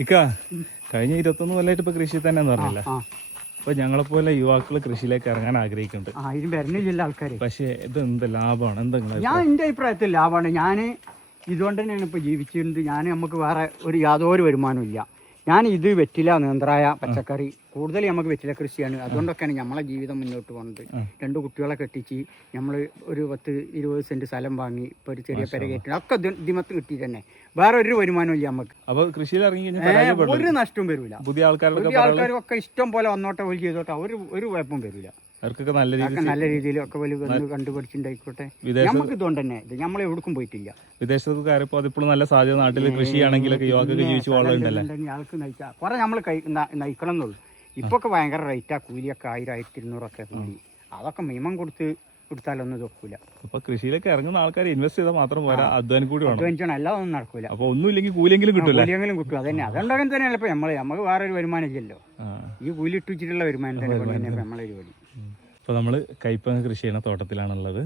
ഇക്ക കഴിഞ്ഞ 21 കൊല്ലമായിട്ട് ഇപ്പൊ കൃഷി തന്നെ പറഞ്ഞില്ല. അപ്പൊ ഞങ്ങളെപ്പോലെ യുവാക്കള് കൃഷിയിലേക്ക് ഇറങ്ങാൻ ആഗ്രഹിക്കുന്നുണ്ട്. ഇതിന് വരുന്നില്ല ആൾക്കാർ. പക്ഷെ ഇത് എന്ത് ലാഭമാണ്? എന്തെങ്കിലും ഞാൻ എൻ്റെ അഭിപ്രായത്തിൽ ലാഭമാണ്. ഞാൻ ഇതുകൊണ്ട് തന്നെയാണ് ഇപ്പോൾ ജീവിച്ചിരുന്നത്. നമുക്ക് വേറെ യാതൊരു വരുമാനവും ഇല്ല. ഞാൻ ഇത് വെറ്റില, നേന്ത്രായ, പച്ചക്കറി കൂടുതൽ നമുക്ക് വെറ്റില കൃഷിയാണ്. അതുകൊണ്ടൊക്കെയാണ് നമ്മളെ ജീവിതം മുന്നോട്ട് പോകുന്നത്. 2 കുട്ടികളെ കെട്ടിച്ച് നമ്മൾ ഒരു 10-20 സെന്റ് സ്ഥലം വാങ്ങി ഇപ്പോൾ ഒരു ചെറിയ പെര കയറ്റി ഒക്കെ ദിമത്ത് കിട്ടി തന്നെ. വേറെ ഒരു വരുമാനവും ഇല്ല നമുക്ക്. അപ്പൊ കൃഷിയിൽ ഇറങ്ങി ഒരു നഷ്ടവും വരില്ല. പുതിയ ആൾക്കാരൊക്കെ ഇഷ്ടം പോലെ വന്നോട്ടെ, ഒരു ചെയ്തോട്ടെ, ഒരു കുഴപ്പം വരില്ല. അവർക്കൊക്കെ നല്ല രീതിയിൽ ഒക്കെ വലിയ കണ്ടുപിടിച്ചിട്ടുണ്ടായിക്കോട്ടെ. നമുക്ക് ഇതുകൊണ്ട് തന്നെ നമ്മൾ എവിടേക്കും പോയിട്ടില്ല. വിദേശത്തൊക്കെ കയറിയപ്പോൾ അതിപ്പോഴും നല്ല സാധ്യത നാട്ടിൽ കൃഷിയാണെങ്കിലൊക്കെ യുവാക്കൾക്ക് ജീവിച്ചു വളരുന്നുണ്ടല്ലേ. ആൾക്ക് നയിക്കാം കുറെ നമ്മൾ നയിക്കണം എന്നുള്ളൂ. ഇപ്പൊ ഒക്കെ ഭയങ്കര റേറ്റാ. കൂലിയൊക്കെ 1000-1200 കൂലി. അതൊക്കെ മിനിമം കൊടുത്താലൊന്നും ഇതൊക്കൂല. അപ്പൊ കൃഷിയിലേക്ക് ഇറങ്ങുന്ന ആൾക്കാർ ഇൻവെസ്റ്റ് ചെയ്താൽ മാത്രം പോരാ, അധ്വാനം കൂടി വേണം. എല്ലാം ഒന്നും നടക്കൂല. അപ്പൊ ഒന്നുമില്ലെങ്കിൽ കൂലിയെങ്കിലും കിട്ടില്ല. കൂലിയെങ്കിലും കിട്ടും. അതന്നെ അതുകൊണ്ടങ്ങനെ തന്നെയല്ല ഇപ്പൊ നമുക്ക് വേറെ ഒരു വരുമാനം ഇല്ലല്ലോ. ഈ കൂലി ഇട്ടിട്ടുള്ള വരുമാനം തന്നെ നമ്മളെ പരിപാടി. അപ്പൊ നമ്മള് കയ്പങ്ങ കൃഷി ചെയ്യുന്ന തോട്ടത്തിലാണുള്ളത്.